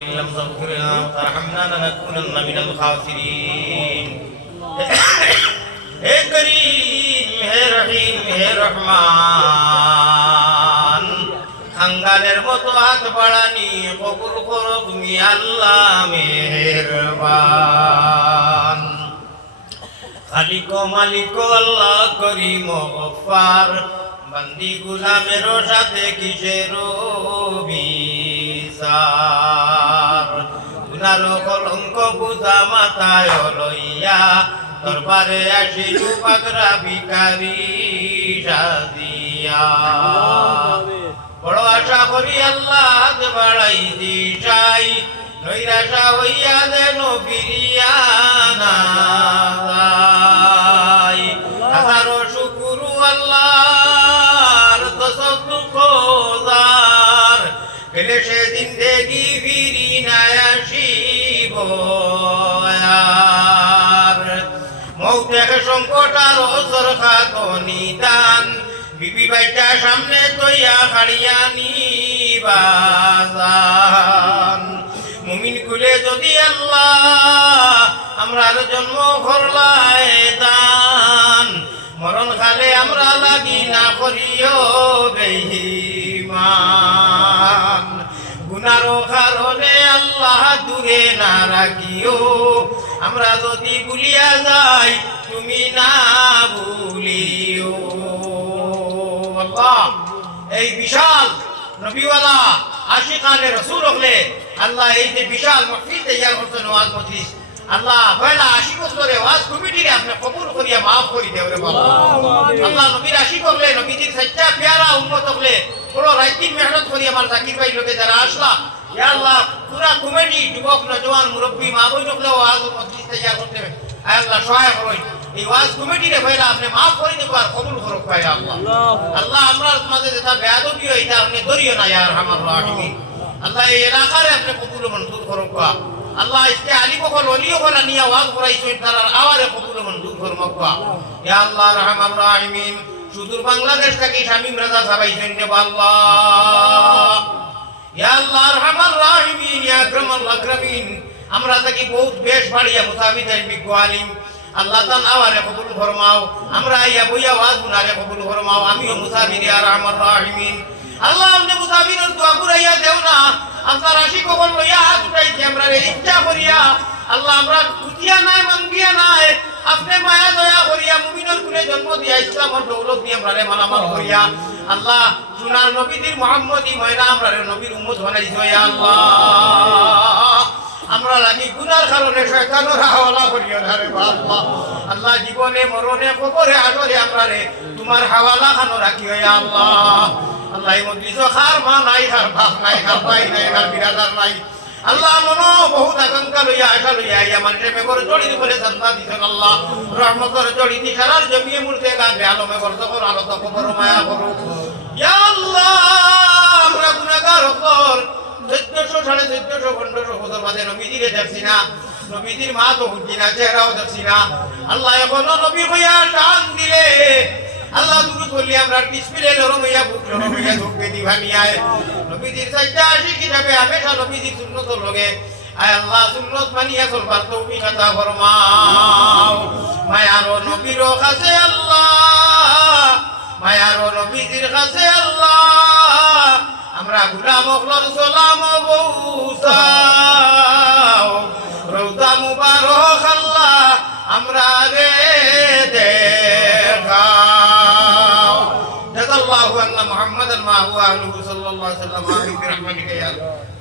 إن لم تغفر لنا وترحمنا لنكونن من الخاسرين हे करीम हे रहीम हे রহমান খাঙ্গালের মতো হাত বাড়ানি কবুল করো তুমি আল্লাহ মেহেরবান খালিক মালিক আল্লাহ করিম গফফার বন্দি গুলামের সাথে কিসের বিচার গুনার কলঙ্ক বুঝা মাথায় লইয়া দরবারে আসিলু পাগরা ভিখারি সাজিয়া বড় আশা করি আল্লাহ হাত বাড়াই দিশাই নৈরাশা হইয়া যেন ফিরিয়া না যায় হাজারো শুকুরু আল্লাহর তসদ্দুক খোদার গেলে সে জিন্দেগি ফিরি না আসিব মৌতের সংকট আর ওসর খাত নিদান বিবি বাচ্চা সামনে তৈয়া খাড়িয়া নিবাজান মুমিন কুলে যদি আল্লাহ আমরার জন্ম করলায় দান মরণ খালে আমরা লাগি না করিও বেঈমান গুনারো কারণে আল্লাহ দূরে না রাখিও আমরা যদি ভুলিয়া যাই তুমি না ভুলিও আল্লাহ এই বিশাল নবীওয়ালা আশিকানে রাসূল হলে আল্লাহ এই যে বিশাল মাহফিল তৈয়ার করছেন ওয়াজ মজলিস আল্লাহ পয়লা 80 বছরে ওয়াজ কমিটিরে আপনি কবুল করিয়া maaf করি দেও রে বাবা আল্লাহ নবীর আশিক হলে নবীজির সচ্চা প্যারা উম্মত হলে পুরো রাইতিন মেহনত করি আমার জাকির ভাই লোকে যারা আসলা ইয়া আল্লাহ পুরা কমিটি যুবক নওজওয়ান মুরব্বি মা বোন হলে ওয়াজ মজলিস তৈয়ার করতে আয় আল্লাহ সহায় করুন এই ওয়াজ কমিটিরে পয়লা আপনি maaf করি দেব আর কবুল করো পায় আল্লাহ আল্লাহ আমরা মাঝে যেটা বেয়াদবি হইতা আপনি ধরিও না ইয়া আরহামার রাহিমিন আল্লাহ এই এলাকারে আপনি কবুল মঞ্জুর করো আল্লাহ ইসকে আলী বকর ওলি ওলা নিয়া ওয়াজ করাইছেন তার আওয়ারে কবুল মঞ্জুর ফরমাওয়া ইয়া আল্লাহ রহমান রাহিমিন সুদূর বাংলাদেশ থেকে শামীম রাজা সাবাইছেন রে আল্লাহ ইয়া আল্লাহ রহমান রাহিমিন ইয়া আকরামাল আকরামিন আমরা থেকে বহুত বেশ বাড়িয়া মুসাফির বিজ্ঞ আলিম আল্লাহ তান আওয়ারে কবুল ফরমাও আমরা ইয়া বইয়া ওয়াজ গুনারে কবুল ফরমাও আমিও মুসাফির ইয়া রহমান রাহিমিন আল্লাহ আপনি মুসাফিরের দোয়া করাইয়া দেও না আপনার আশিক কখন লইয়া হাত উঠাইছি আমরা ইচ্ছা করিয়া আল্লাহ আমরা খুঁজিয়া নাই মাঙ্গিয়া নাই আপনি মায়া দয়া করিয়া মুমিনের কুলে জন্ম দিয়া ইসলামের দৌলত দিয়ে আমরা মালামাল করিয়া আল্লাহ সুনার নবীদের মুহাম্মদী ময়না আমরা নবীর উম্মত বানাইছো ইয়া আল্লাহ আমরা লাগি গুনার কারণে শয়তানের হাওলা করিও না রে আল্লাহ আল্লাহ জীবনে মরণে কবরে আসরে আমরা রে তোমার হাওলা খানো রাখিও ইয়া আল্লাহ আল্লাহ মজলিস খার মা নাই খার বাপ নাই খার ভাই নাই খার বিরাদার নাই আল্লাহ মনো বহুত আকাঙ্ক্ষা লইয়া আশা লইয়া ইয়া মানুষের মেঘর জড়িত করে জান্নাত দিছেন আল্লাহ রহমতের জড়িত সারার জমিয়ে মুলতে গাবে আলমে করতে কর আলো তো কবর মায়া করো ইয়া আল্লাহ আমরা গুনাহগার হকর 1400 1450 1500 বছর বাদে নবীজিরে দেখছি না নবীজির মা তো হুজি না চেহারাও দেখছি না আল্লাহ এখনো নবী হইয়া শান দিলে আল্লাহ দুরুদ বলি আমরা ডিসপ্লে নরম হইয়া বুক নরম হইয়া ঢুকবে দিভানিয়ায় নবীজির সাজদা আসি কিভাবে হামেশা নবীজির সুন্নতর লগে আয় আল্লাহ সুন্নত মানিয়া চলবার তৌফিক আতা ফরমাও মায়ার নবীর কাছে আল্লাহ মায়ার নবীজির কাছে আল্লাহ আমরা গোলাম হকলর সালাম বউসাও রওজা মুবারক আল্লাহ আমরা রে দেখাও জাযাল্লাহু আন্না মুহাম্মাদান মা হুয়া আহলুহু সাল্লাল্লাহু আলাইহি ওয়াসাল্লাম আমিন বিরহমাতিকা ইয়া আল্লাহ